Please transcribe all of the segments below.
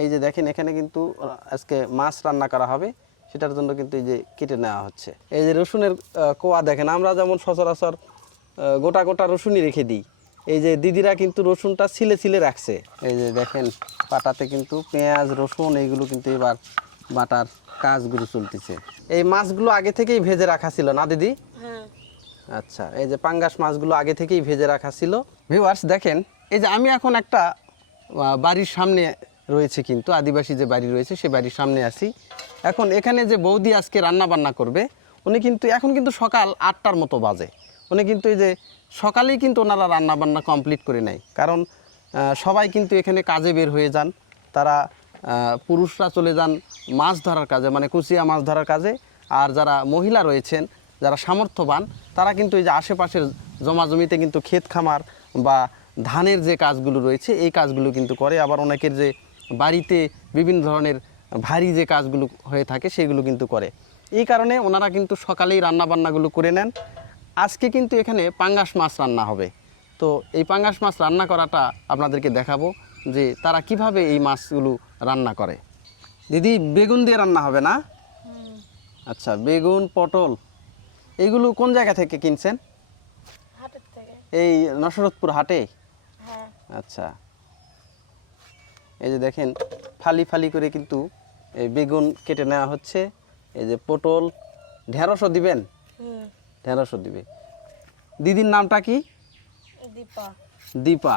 এই যে দেখেন এখানে কিন্তু আজকে মাছ রান্না করা হবে, সেটার জন্য কিন্তু এই যে কেটে নেওয়া হচ্ছে। এই যে রসুনের কোয়া দেখেন, আমরা যেমন সচরাচর গোটা গোটা রসুনই রেখে দিই, এই যে দিদিরা কিন্তু রসুনটা ছিলে ছিলে রাখছে। এই যে দেখেন পাটাতে কিন্তু পেঁয়াজ রসুন এইগুলো কিন্তু এবার বাটার কাজগুলো চলতেছে। এই মাছগুলো আগে থেকেই ভেজে রাখা ছিল না দিদি? হ্যাঁ। আচ্ছা, এই যে পাঙ্গাস মাছগুলো আগে থেকেই ভেজে রাখা ছিল। ভিউয়ার্স দেখেন, এই যে আমি এখন একটা বাড়ির সামনে রয়েছে, কিন্তু আদিবাসী যে বাড়ি রয়েছে সেই বাড়ির সামনে আছি। এখন এখানে যে বৌদি আজকে রান্না বান্না করবে, উনি কিন্তু এখন কিন্তু সকাল 8টার মতো বাজে, উনি কিন্তু এই যে সকালেই কিন্তু ওনারা রান্না বান্না কমপ্লিট করে নেয়। কারণ সবাই কিন্তু এখানে কাজে বের হয়ে যান, তারা পুরুষরা চলে যান মাছ ধরার কাজে, মানে কুচিয়া মাছ ধরার কাজে। আর যারা মহিলা রয়েছেন, যারা সামর্থ্যবান, তারা কিন্তু এই যে আশেপাশের জমাজমিতে কিন্তু ক্ষেত খামার বা ধানের যে কাজগুলো রয়েছে এই কাজগুলো কিন্তু করে। আবার অনেকের যে বাড়িতে বিভিন্ন ধরনের ভারী যে কাজগুলো হয়ে থাকে সেগুলো কিন্তু করে। এই কারণে ওনারা কিন্তু সকালেই রান্নাবান্নাগুলো করে নেন। আজকে কিন্তু এখানে পাঙ্গাস মাছ রান্না হবে। তো এই পাঙ্গাস মাছ রান্না করাটা আপনাদেরকে দেখাবো যে তারা কিভাবে এই মাছগুলো রান্না করে। দিদি, বেগুন দিয়ে রান্না হবে না? আচ্ছা, বেগুন পটল এইগুলো কোন জায়গা থেকে কিনছেন? হাটের থেকে। এই নসরতপুর হাটে? হ্যাঁ। আচ্ছা, এই যে দেখেন ফালি ফালি করে কিন্তু এই বেগুন কেটে নেওয়া হচ্ছে। এই যে পটল, ঢেঁড়সও দিবেন? ঢেঁড়সও দিবে। দিদির নামটা কি? দীপা। দীপা।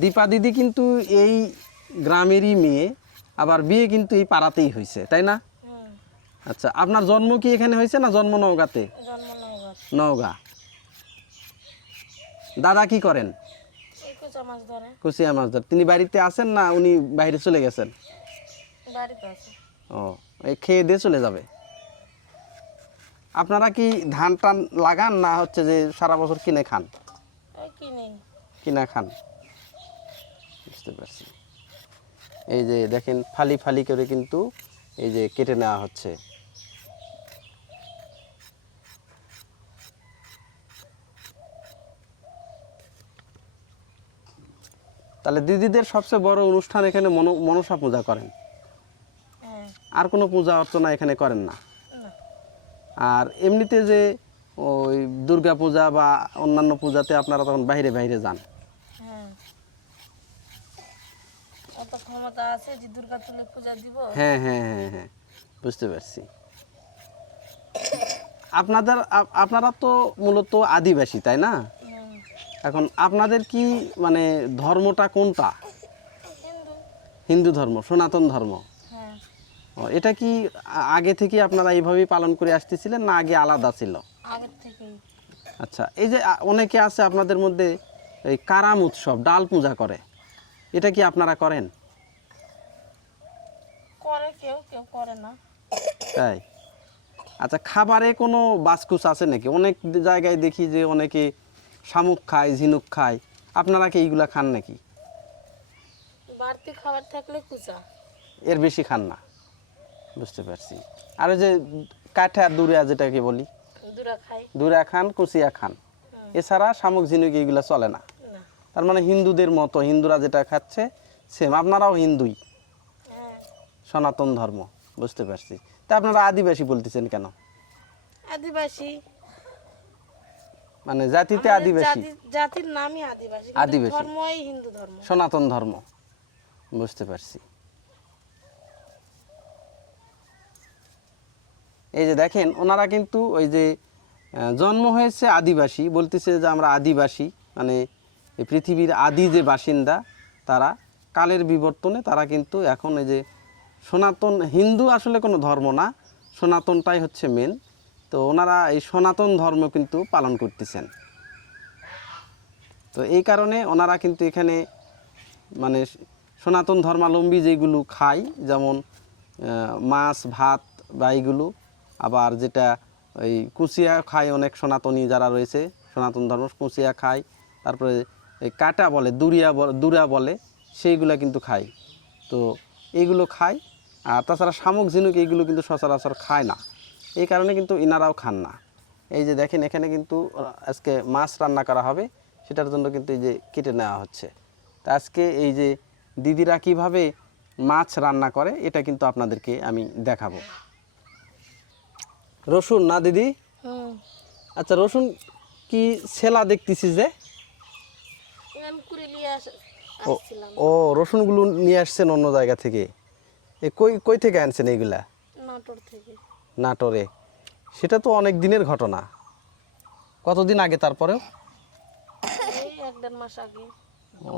দীপা দিদি কিন্তু এই গ্রামেরই মেয়ে, আবার বিয়ে কিন্তু এই পাড়াতেই হয়েছে, তাই না? আচ্ছা, আপনার জন্ম কি এখানে হয়েছে না জন্ম নওগাঁতে? জন্ম নওগাঁ। নওগাঁ। দাদা কি করেন? এই কুচা মাছ ধরে। কুচিয়া মাছ ধর। তিনি বাড়িতে আছেন না উনি বাইরে চলে গেছেন? বাড়িতে আছে। ও, এই খেয়ে দিয়ে চলে যাবে। আপনারা কি ধান টান লাগান না হচ্ছে যে সারা বছর কিনে খান? ওই কিনে। কিনা খান, বুঝতে পারছি। এই যে দেখেন ফালি ফালি করে কিন্তু এই যে কেটে নেওয়া হচ্ছে। তাহলে দিদিদের সবচেয়ে বড় অনুষ্ঠান এখানে মনসা পূজা করেন, হ্যাঁ। আর কোনো পূজা অর্চনা এখানে করেন না? না। আর এমনিতে যে ওই দুর্গা পূজা বা অন্যান্য পূজাতে আপনারা তখন বাইরে বাইরে যান? হ্যাঁ। অত ক্ষমতা আছে যে দুর্গা তুলে পূজা দিব? হ্যাঁ হ্যাঁ হ্যাঁ হ্যাঁ, বুঝতে পারছি। আপনারা তো মূলত আদিবাসী, তাই না? এখন আপনাদের কি মানে ধর্মটা কোনটা? হিন্দু। হিন্দু ধর্ম, সনাতন ধর্ম। হ্যাঁ। ও, এটা কি আগে থেকে আপনারা এইভাবেই পালন করে আসতেছিলেন না আগে আলাদা ছিল? আগের থেকেই। আচ্ছা, এই যে অনেকে আছে আপনাদের মধ্যে এই কারাম উৎসব, ডাল পূজা করে, এটা কি আপনারা করেন? করে কেউ, কেউ করে না। তাই? আচ্ছা, খাবারে কোনো বাছকুচ আছে নাকি? অনেক জায়গায় দেখি যে অনেকে শামুক খায়, ঝিনুক খায়, আপনারা কি এইগুলা খান নাকি? বাড়তি খাবার থাকলে কুচা। এর বেশি খান না, বুঝতে পারছি। আর ওই যে কাঠা দুরিয়া যেটাকে বলি, দুরা খাই। দুরা খান, কুচিয়া খান, এছাড়া শামুক ঝিনুক এইগুলা চলে না। না। তার মানে হিন্দুদের মতো, হিন্দুরা যেটা খাচ্ছে সেম, আপনারাও হিন্দুই, হ্যাঁ। সনাতন ধর্ম, বুঝতে পারছি। তা আপনারা আদিবাসী বলতেছেন কেন? আদিবাসী মানে জাতিতে আমাদের আদিবাসী? জাতির নামই আদিবাসী, কিন্তু আদিবাসী। ধর্মই হিন্দু ধর্ম। সনাতন ধর্ম, বুঝতে পারছি। এই যে দেখেন ওনারা কিন্তু ওই যে জন্ম হয়েছে আদিবাসী, বলতেছে যে আমরা আদিবাসী, মানে এই পৃথিবীর আদি যে বাসিন্দা, তারা কালের বিবর্তনে তারা কিন্তু এখন এই যে সনাতন, হিন্দু আসলে কোনো ধর্ম না, সনাতনটাই হচ্ছে মেন। তো ওনারা এই সনাতন ধর্ম কিন্তু পালন করতেছেন। তো এই কারণে ওনারা কিন্তু এখানে মানে সনাতন ধর্মাবলম্বী যেগুলো খায়, যেমন মাছ ভাত বা এইগুলো, আবার যেটা ওই কুচিয়া খায়, অনেক সনাতনী যারা রয়েছে সনাতন ধর্ম কুচিয়া খায়, তারপরে এই কাটা বলে, দুরা বলে, সেইগুলা কিন্তু খায়। তো এইগুলো খায়। আর তাছাড়া শামুক ঝিনুক এইগুলো কিন্তু সচরাচর খায় না, এই কারণে কিন্তু ইনারাও খান না। এই যে দেখেন এখানে কিন্তু আজকে মাছ রান্না করা হবে, সেটার জন্য কিন্তু এই যে কেটে নেওয়া হচ্ছে। তা আজকে এই যে দিদিরা কিভাবে মাছ রান্না করে, এটা কিন্তু আপনাদেরকে আমি দেখাবো। রসুন না দিদি? হুম আচ্ছা, রসুন কি ছেলা দেখতেছি যে? আমি করে নিয়ে ও আসছিলাম ও রসুনগুলো নিয়ে আসছেন অন্য জায়গা থেকে। এ কই কই থেকে আনছেন এইগুলা? নাটোর থেকে। নাটোরে। সেটা তো অনেক দিনের ঘটনা। কতদিন আগে তারপরেও? এই 1-1.5 মাস আগে। ও,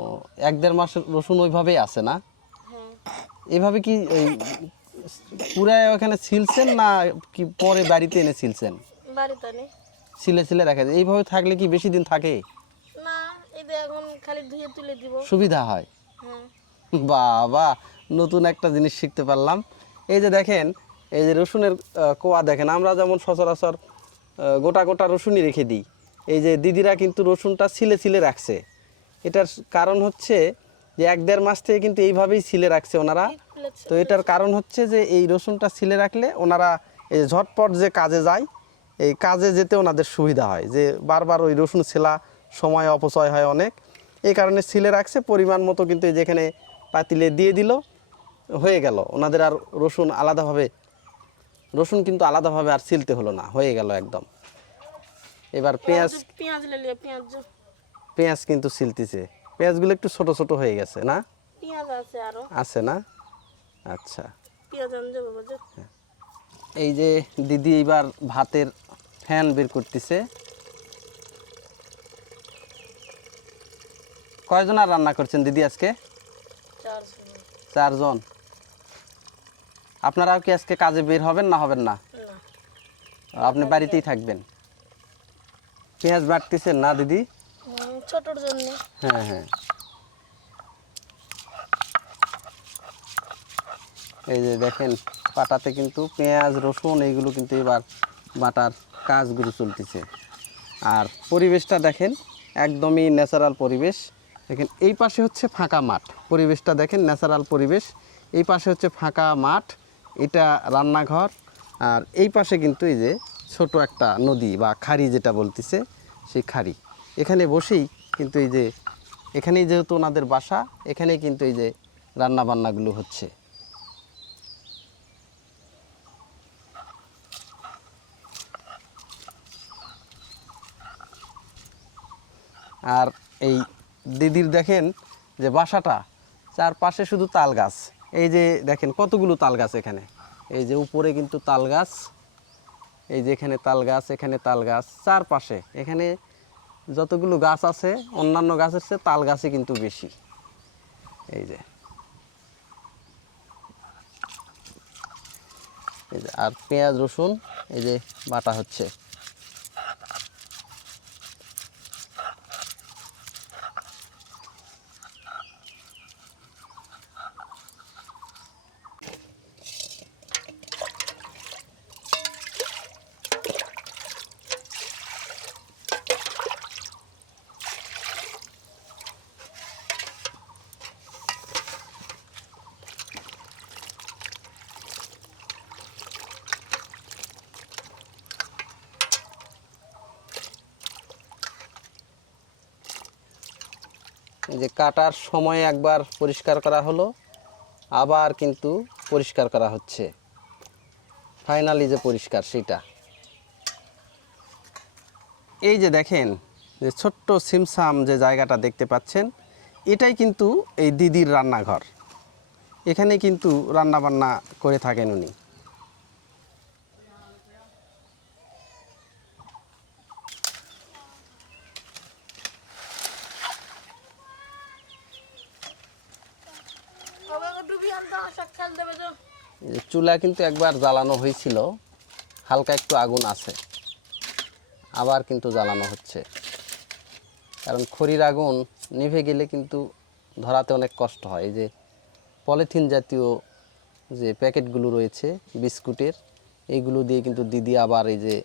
1-1.5 মাস রসুন ওইভাবেই আছে না? হ্যাঁ এভাবে কি এই পুরাই ওখানে ছিলছেন না কি পরে বাড়িতে এনে ছিলছেন? বাড়িতে নেই। ছিলে ছিলে রাখা যায়। এইভাবে থাকলে কি বেশি দিন থাকে? না, এই যে এখন খালি ধুয়ে তুলে দিব। সুবিধা হয়। হ্যাঁ বাবা, নতুন একটা জিনিস শিখতে পারলাম। এই যে দেখেন, এই যে রসুনের কোয়া দেখেন, আমরা যেমন সচরাচর গোটা গোটা রসুনই রেখে দিই, এই যে দিদিরা কিন্তু রসুনটা ছিলে ছিলে রাখছে। এটার কারণ হচ্ছে যে 1-1.5 মাস থেকে কিন্তু এইভাবেই ছিলে রাখছে ওনারা। তো এটার কারণ হচ্ছে যে এই রসুনটা ছিলে রাখলে ওনারা এই ঝটপট যে কাজে যায়, এই কাজে যেতে ওনাদের সুবিধা হয়, যে বারবার ওই রসুন ছেলা সময় অপচয় হয় অনেক, এই কারণে ছিলে রাখছে পরিমাণ মতো। কিন্তু এই যেখানে পাতিলে দিয়ে দিল, হয়ে গেল ওনাদের। আর রসুন কিন্তু আলাদাভাবে আর ছিলতে হলো না, হয়ে গেল একদম। এবার পেঁয়াজ পেঁয়াজ লেলিয়ে পেঁয়াজ কিন্তু ছিলতেছে। পেঁয়াজগুলো একটু ছোট ছোট হয়ে গেছে না? পেঁয়াজ আছে আরো। আছে না? আচ্ছা। পেঁয়াজ আনতে বাবা যে। এই যে দিদি এবার ভাতের ফ্যান বের করতেছে। কয়জন আর রান্না করছেন দিদি আজকে? 4 জন। 4 জন। আপনারাও কি আজকে কাজে বের হবেন না হবেন না? না আপনি বাড়িতেই থাকবেন? পেঁয়াজ বাটতেছেন না দিদি? ছোটর জন্য। হ্যাঁ হ্যাঁ। এই যে দেখেন, পাটাতে কিন্তু পেঁয়াজ রসুন এইগুলো কিন্তু এবার বাটার কাজগুলো চলতেছে। আর পরিবেশটা দেখেন, একদমই ন্যাচারাল পরিবেশ। দেখেন এই পাশে হচ্ছে ফাঁকা মাঠ, পরিবেশটা দেখেন ন্যাচারাল পরিবেশ। এই পাশে হচ্ছে ফাঁকা মাঠ, এটা রান্নাঘর। আর এই পাশে কিন্তু এই যে ছোট একটা নদী বা খাড়ি যেটা বলতেছে, সেই খাড়ি। এখানে বসেই কিন্তু এই যে, এখানেই যেহেতু ওনাদের বাসা, এখানেই কিন্তু এই যে রান্না বান্নাগুলো হচ্ছে। আর এই দিদির দেখেন যে বাসাটা, চারপাশে শুধু তাল গাছ। এই যে দেখেন কতগুলো তাল গাছ এখানে, এই যে উপরে কিন্তু তাল গাছ, এই যে এখানে তাল গাছ, এখানে তাল গাছ, চারপাশে এখানে যতগুলো গাছ আছে অন্যান্য গাছের চেয়ে তাল গাছে কিন্তু বেশি। এই যে আর পেঁয়াজ রসুন এই যে বাটা হচ্ছে। এই যে কাটার সময় একবার পরিষ্কার করা হলো, আবার কিন্তু পরিষ্কার করা হচ্ছে, ফাইনালি যে পরিষ্কার সেটা। এই যে দেখেন যে ছোট্ট সিমসাম যে জায়গাটা দেখতে পাচ্ছেন, এটাই কিন্তু এই দিদির রান্নাঘর। এখানে কিন্তু রান্না বান্না করে থাকেন উনি। বাবা ডুবি আনতে আসা খেল দেবে তো। এই যে চুলা কিন্তু একবার জ্বালানো হয়েছিল, হালকা একটু আগুন আছে, আবার কিন্তু জ্বালানো হচ্ছে। কারণ খড়ির আগুন নিভে গেলে কিন্তু ধরাতে অনেক কষ্ট হয়। এই যে পলিথিন জাতীয় যে প্যাকেটগুলো রয়েছে বিস্কুটের, এইগুলো দিয়ে কিন্তু দিদি আবার এই যে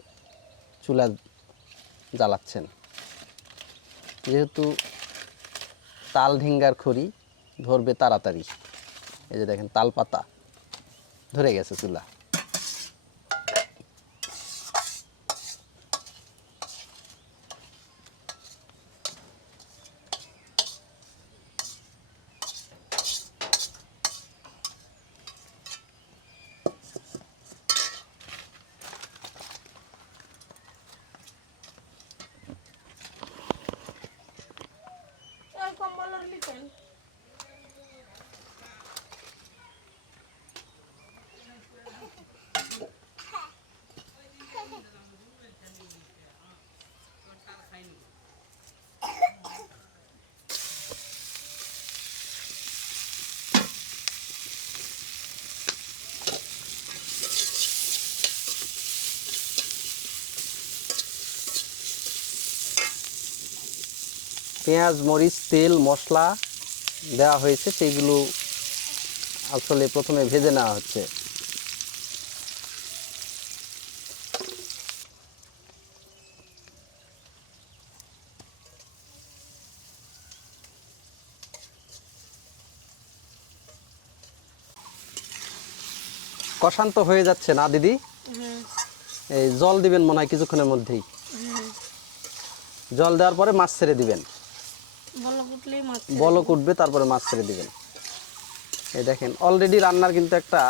চুলা জ্বালাচ্ছেন। যেহেতু তাল ঢিঙ্গার খড়ি, ধরবে তাড়াতাড়ি। এই যে দেখেন তাল পাতা ধরে গেছে চুলা। পেঁয়াজ মরিচ তেল মশলা দেওয়া হয়েছে, সেইগুলো আসলে প্রথমে ভেজে নেওয়া হচ্ছে। কষান্ত হয়ে যাচ্ছে না দিদি? হুম এই জল দিবেন মনে হয় কিছুক্ষণের মধ্যেই। হুম। জল দেওয়ার পরে মাছ ছেড়ে দিবেন। বলক উঠলেই মাছ বলক উঠবে তারপরে মাছ ছেড়ে দিবেন। এই দেখেন অলরেডি রান্নার কিন্তু একটা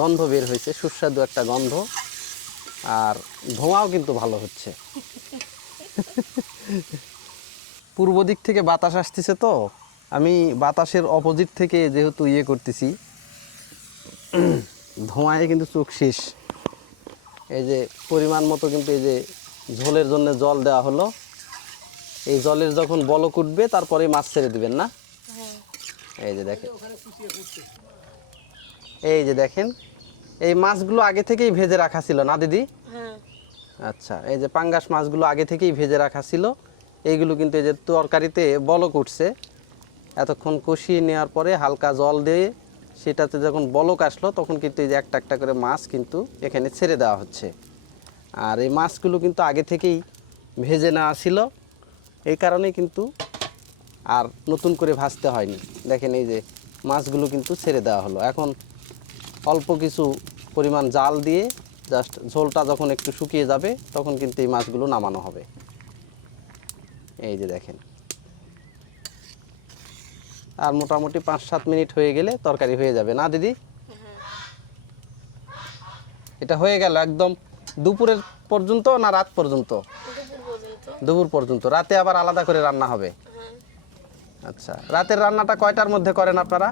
গন্ধ বের হয়েছে, সুস্বাদু একটা গন্ধ, আর ধোঁয়াও কিন্তু ভালো হচ্ছে। পূর্ব দিক থেকে বাতাস আসতেছে, তো আমি বাতাসের অপোজিট থেকে যেহেতু করতেছি, ধোঁয়ায় কিন্তু চোখ শেষ। এই যে পরিমাণ মতো কিন্তু এই যে ঝোলের জন্য জল দেওয়া হলো, এই জলের যখন বলক উঠবে তারপরে মাছ ছেড়ে দিবেন না? হ্যাঁ। এই যে দেখেন, এই যে দেখেন এই মাছগুলো আগে থেকেই ভেজে রাখা ছিল না দিদি? হ্যাঁ। আচ্ছা, এই যে পাঙ্গাস মাছগুলো আগে থেকেই ভেজে রাখা ছিল, এইগুলো কিন্তু এই যে তরকারিতে বলক উঠছে, এতক্ষণ কষিয়ে নেওয়ার পরে হালকা জল দিয়ে সেটাতে যখন বলক আসলো তখন কিন্তু এই যে একটা একটা করে মাছ কিন্তু এখানে ছেড়ে দেওয়া হচ্ছে। আর এই মাছগুলো কিন্তু আগে থেকেই ভেজে নেওয়া ছিল, এই কারণেই কিন্তু আর নতুন করে ভাজতে হয়নি। দেখেন এই যে মাছগুলো কিন্তু ছেড়ে দেওয়া হলো। এখন অল্প কিছু পরিমাণ জাল দিয়ে জাস্ট ঝোলটা যখন একটু শুকিয়ে যাবে তখন কিন্তু এই মাছগুলো নামানো হবে। এই যে দেখেন, আর মোটামুটি 5-7 মিনিট হয়ে গেলে তরকারি হয়ে যাবে না দিদি? এটা হয়ে গেল একদম দুপুরের পর্যন্ত না রাত পর্যন্ত? দুপুর পর্যন্ত। দুপুর পর্যন্ত। রাতে আবার আলাদা করে রান্না হবে? হ্যাঁ। আচ্ছা, রাতের রান্নাটা কয়টার মধ্যে করেন আপনারা?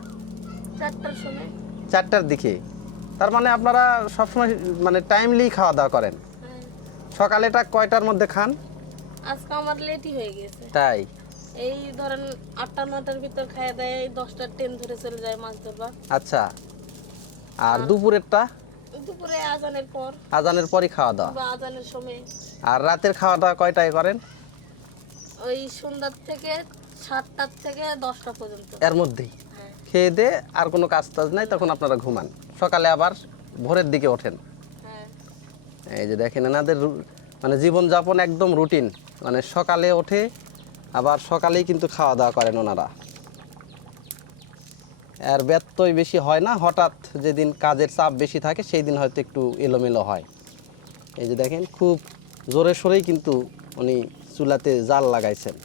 4টার সময়। 4টার দিকে? তার মানে আপনারা সবসময় মানে টাইমলি খাওয়া দাওয়া করেন? হ্যাঁ। সকালেটা কয়টার মধ্যে খান? আজকে আমার লেটই হয়ে গেছে। তাই? এই ধরেন 8টা-9টার ভিতর খাইয়া দেয়, 10টার ট্রেন ধরে চলে যায় মাছ ধরবা। আচ্ছা, আর দুপুরেরটা? দুপুরে আজানের পর আজানের পরই খাওয়া দাওয়া? বা আজানের সময়। আর রাতের খাওয়া দাওয়া কয়টায় করেন? ওই সন্ধ্যার থেকে 7টার থেকে 10টা পর্যন্ত। এর মধ্যেই হ্যাঁ। খেয়ে দিয়ে আর কোনো কাজ টাজ নাই, তখন আপনারা ঘুমান, সকালে আবার ভোরের দিকে ওঠেন। হ্যাঁ। এই যে দেখেন এনাদের মানে জীবনযাপন একদম রুটিন, মানে সকালে ওঠে আবার সকালেই কিন্তু খাওয়া দাওয়া করেন ওনারা। আর ব্যত্যয় বেশি হয় না, হঠাৎ যেদিন কাজের চাপ বেশি থাকে সেই দিন হয়তো একটু এলোমেলো হয়। এই যে দেখেন খুব জোরে সোরেই কিন্তু উনি চুলাতে জাল লাগাইছেন।